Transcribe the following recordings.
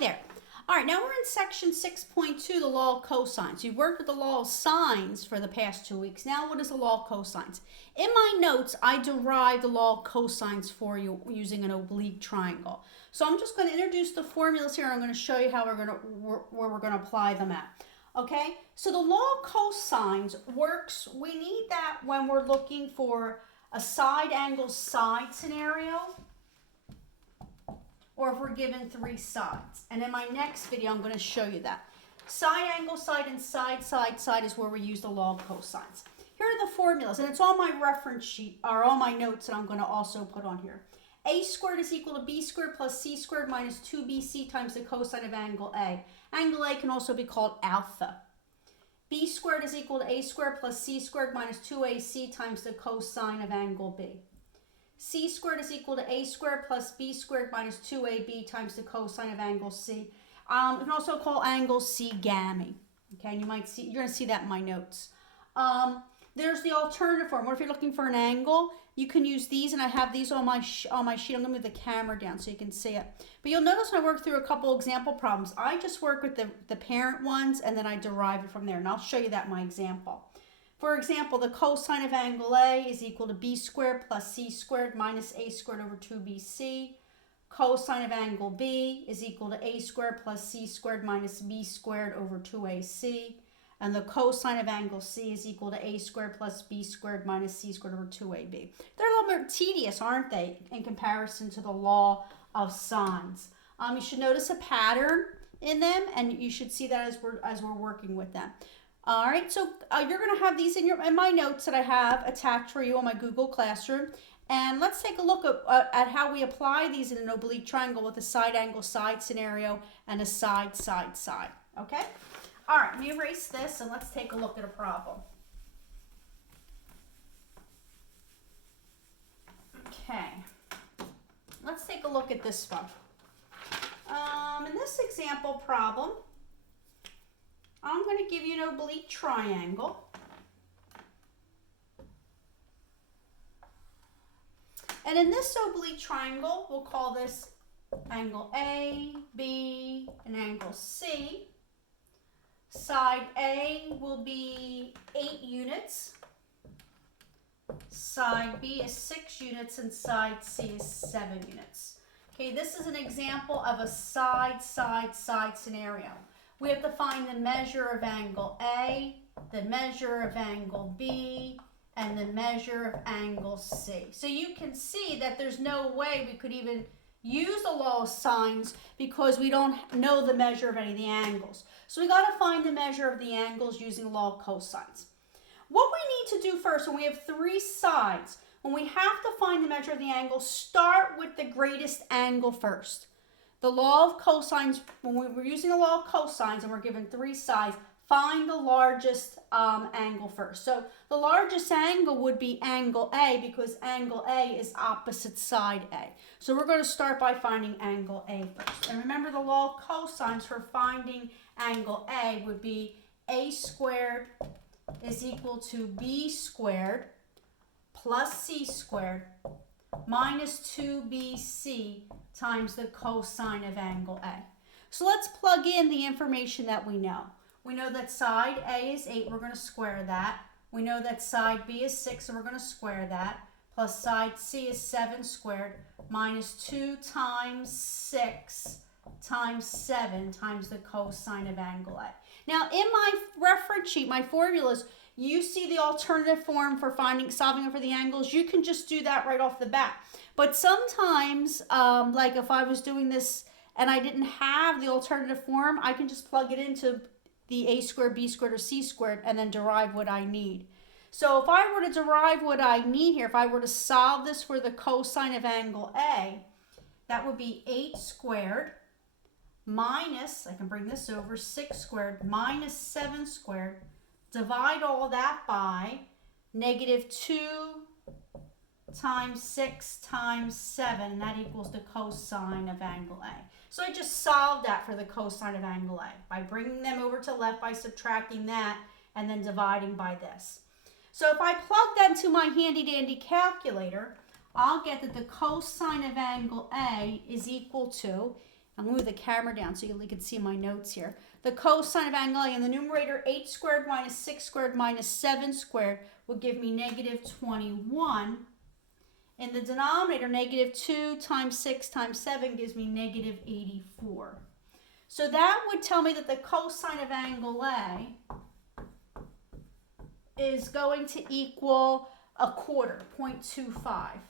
there. All right, now we're in section 6.2, the law of cosines. You've worked with the law of sines for the past 2 weeks. Now what is the law of cosines? In my notes, I derived the law of cosines for you using an oblique triangle. So I'm just going to introduce the formulas here, and I'm going to show you how where we're going to apply them at. Okay, so the law of cosines works, we need that when we're looking for a side angle side scenario, or if we're given 3 sides. And in my next video, I'm going to show you that. Side angle side and side side is where we use the law of cosines. Here are the formulas, and it's on my reference sheet, or all my notes that I'm going to also put on here. A squared is equal to b squared plus c squared minus 2bc times the cosine of angle A. Angle A can also be called alpha. B squared is equal to a squared plus c squared minus 2ac times the cosine of angle B. C squared is equal to a squared plus b squared minus 2ab times the cosine of angle C. You can also call angle C gamma. Okay, and you're going to see that in my notes. There's the alternative form. What if you're looking for an angle? You can use these, and I have these on my sheet. I'm going to move the camera down so you can see it. But you'll notice when I work through a couple example problems, I just work with the parent ones, and then I derive it from there. And I'll show you that in my example. For example, the cosine of angle A is equal to b squared plus c squared minus a squared over 2bc. Cosine of angle B is equal to a squared plus c squared minus b squared over 2ac. And the cosine of angle C is equal to a squared plus b squared minus c squared over 2ab. They're a little bit tedious, aren't they, in comparison to the law of sines. You should notice a pattern in them, and you should see that as we're working with them. All right, so you're going to have these in my notes that I have attached for you on my Google Classroom. And let's take a look at how we apply these in an oblique triangle with a side angle side scenario and a side side side. Okay? All right, let me erase this and let's take a look at a problem. Okay, let's take a look at this one. In this example problem, I'm going to give you an oblique triangle. And in this oblique triangle, we'll call this angle A, B, and angle C. Side A will be 8 units. Side B is 6 units, and side C is 7 units. Okay, this is an example of a side scenario. We have to find the measure of angle A, the measure of angle B, and the measure of angle C. So you can see that there's no way we could even use the law of sines because we don't know the measure of any of the angles. So we got to find the measure of the angles using the law of cosines. What we need to do first, when we have 3 sides, when we have to find the measure of the angle, start with the greatest angle first. The law of cosines, when we're using the law of cosines and we're given 3 sides, find the largest angle first. So the largest angle would be angle A because angle A is opposite side A. So we're going to start by finding angle A first. And remember, the law of cosines for finding angle A would be a squared is equal to b squared plus c squared minus 2bc times the cosine of angle A. So let's plug in the information that we know. We know that side A is 8, we're going to square that. We know that side B is 6, so we're going to square that. Plus side C is 7 squared minus 2 times 6 times 7 times the cosine of angle A. Now in my reference sheet, my formulas, you see the alternative form for solving for the angles. You can just do that right off the bat. But sometimes, like if I was doing this and I didn't have the alternative form, I can just plug it into the a squared, b squared, or c squared and then derive what I need. So if I were to derive what I need here, if I were to solve this for the cosine of angle A, that would be 8 squared minus, I can bring this over, 6 squared minus 7 squared. Divide all that by negative 2 times 6 times 7, and that equals the cosine of angle A. So I just solved that for the cosine of angle A by bringing them over to left by subtracting that and then dividing by this. So if I plug that into my handy dandy calculator, I'll get that the cosine of angle A is equal to I'm going to move the camera down so you can see my notes here. The cosine of angle A in the numerator, 8 squared minus 6 squared minus 7 squared will give me negative 21. In the denominator, negative 2 times 6 times 7 gives me negative 84. So that would tell me that the cosine of angle A is going to equal a quarter, 0.25.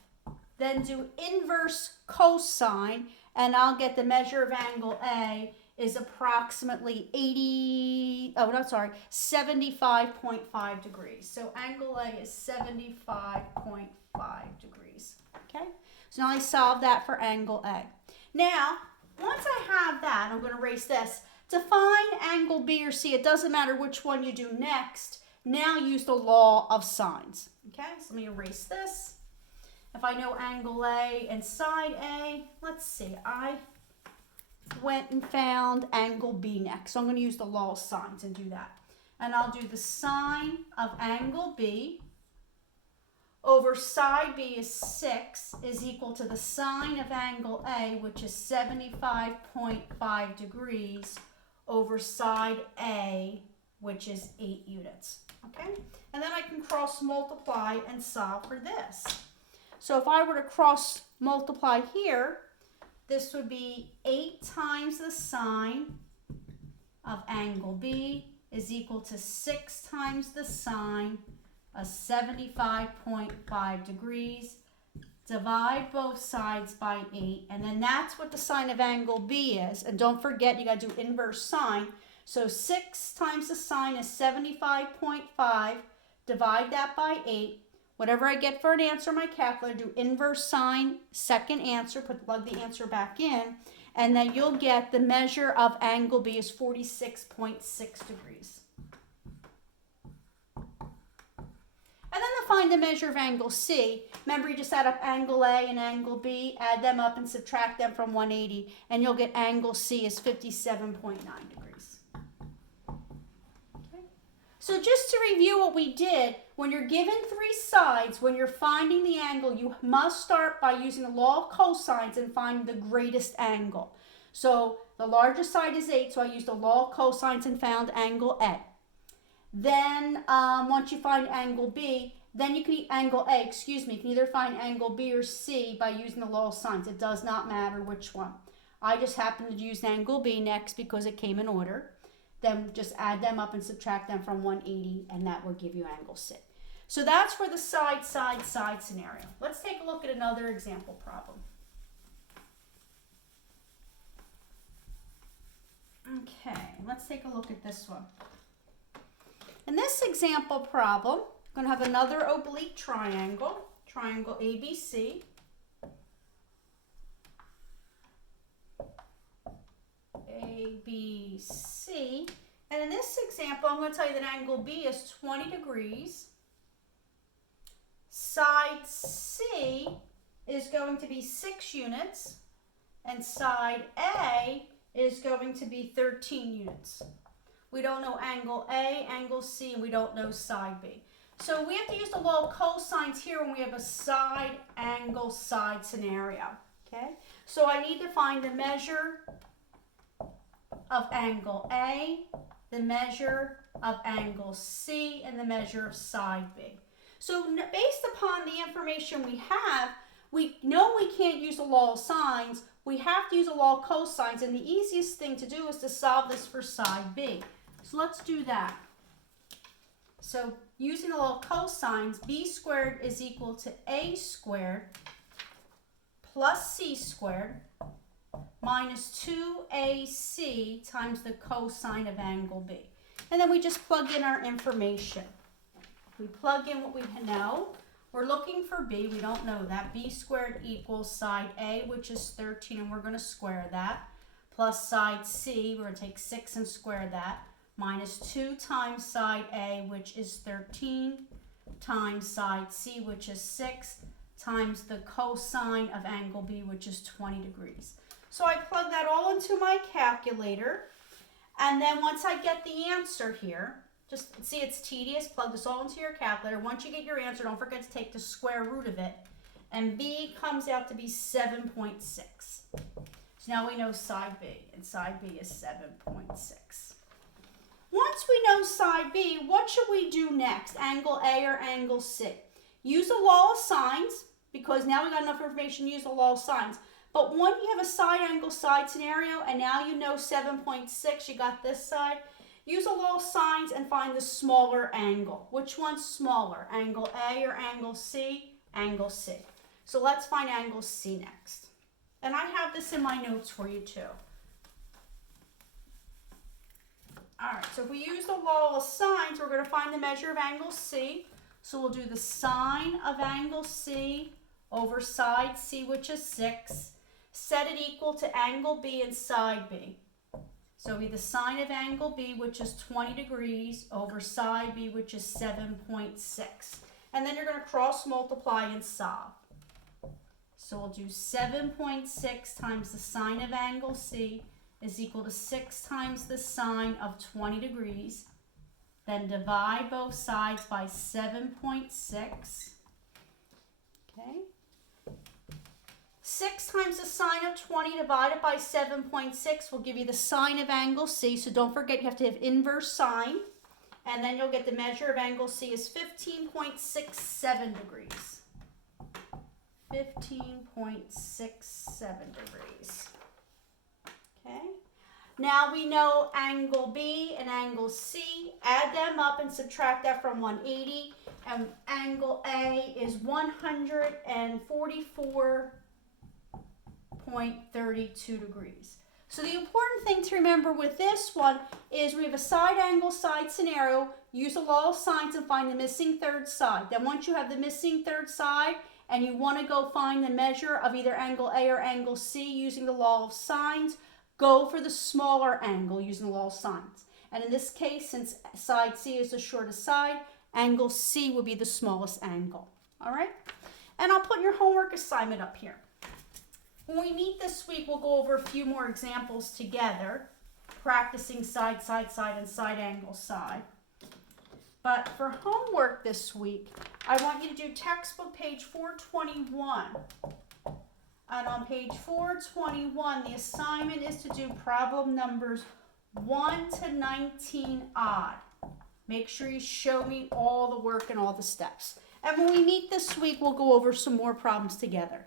Then do inverse cosine, and I'll get the measure of angle A is approximately 75.5 degrees. So angle A is 75.5 degrees. Okay? So now I solve that for angle A. Now, once I have that, I'm going to erase this. To find angle B or C, it doesn't matter which one you do next. Now use the law of sines. Okay, so let me erase this. If I know angle A and side A, let's see. I went and found angle B next. So I'm going to use the law of sines and do that. And I'll do the sine of angle B over side B is 6 is equal to the sine of angle A, which is 75.5 degrees, over side A, which is 8 units. Okay? And then I can cross multiply and solve for this. So if I were to cross multiply here, this would be 8 times the sine of angle B is equal to 6 times the sine of 75.5 degrees. Divide both sides by 8, and then that's what the sine of angle B is. And don't forget, you got to do inverse sine. So 6 times the sine is 75.5. Divide that by 8. Whatever I get for an answer in my calculator, do inverse sine, second answer, plug the answer back in, and then you'll get the measure of angle B is 46.6 degrees. And then to find the measure of angle C, remember you just add up angle A and angle B, add them up and subtract them from 180, and you'll get angle C is 57.9 degrees. Okay. So just to review what we did, when you're given 3 sides, when you're finding the angle, you must start by using the law of cosines and find the greatest angle. So the largest side is 8, so I used the law of cosines and found angle A. Then once you find angle B, then you can angle A, you can either find angle B or C by using the law of sines. It does not matter which one. I just happened to use angle B next because it came in order. Then just add them up and subtract them from 180, and that will give you angle C. So that's for the side scenario. Let's take a look at another example problem. Okay, let's take a look at this one. In this example problem, I'm going to have another oblique triangle, triangle ABC. ABC. And in this example, I'm going to tell you that angle B is 20 degrees. Side C is going to be 6 units. And side A is going to be 13 units. We don't know angle A, angle C, and we don't know side B. So we have to use the law of cosines here when we have a side angle side scenario. Okay? So I need to find the measure of angle A, the measure of angle C, and the measure of side B. So based upon the information we have, we know we can't use the law of sines. We have to use the law of cosines, and the easiest thing to do is to solve this for side B. So let's do that. So using the law of cosines, B squared is equal to A squared plus C squared minus 2AC times the cosine of angle B. And then we just plug in our information. We plug in what we know. We're looking for B. We don't know that. B squared equals side A, which is 13, and we're going to square that, plus side C, we're going to take 6 and square that, minus 2 times side A, which is 13, times side C, which is 6, times the cosine of angle B, which is 20 degrees. So I plug that all into my calculator, and then once I get the answer here, just see it's tedious, plug this all into your calculator. Once you get your answer, don't forget to take the square root of it, and B comes out to be 7.6. So So now we know side B, and side B is 7.6. Once we know side B, what should we do next? Angle A or angle C? Use the law of sines, because now we got enough information to use the law of sines. But when you have a side angle side scenario, and now you know 7.6, you got this side, use the law of sines and find the smaller angle. Which one's smaller? Angle A or angle C? Angle C. So let's find angle C next. And I have this in my notes for you too. All right, so if we use the law of sines, we're going to find the measure of angle C. So we'll do the sine of angle C over side C, which is 6. Set it equal to angle B and side B. So it'll be the sine of angle B, which is 20 degrees, over side B, which is 7.6. And then you're going to cross multiply and solve. So we'll do 7.6 times the sine of angle C is equal to 6 times the sine of 20 degrees. Then divide both sides by 7.6. Okay. 6 times the sine of 20 divided by 7.6 will give you the sine of angle C. So don't forget, you have to have inverse sine. And then you'll get the measure of angle C is 15.67 degrees. 15.67 degrees. Okay. Now we know angle B and angle C. Add them up and subtract that from 180. And angle A is 144.32 degrees. So the important thing to remember with this one is we have a side angle side scenario. Use the law of sines and find the missing third side. Then once you have the missing third side and you want to go find the measure of either angle A or angle C using the law of sines, go for the smaller angle using the law of sines. And in this case, since side C is the shortest side, angle C will be the smallest angle. All right? And I'll put your homework assignment up here. When we meet this week, we'll go over a few more examples together, practicing side, side, side, and side angle side. But for homework this week, I want you to do textbook page 421. And on page 421, the assignment is to do problem numbers 1 to 19 odd. Make sure you show me all the work and all the steps. And when we meet this week, we'll go over some more problems together.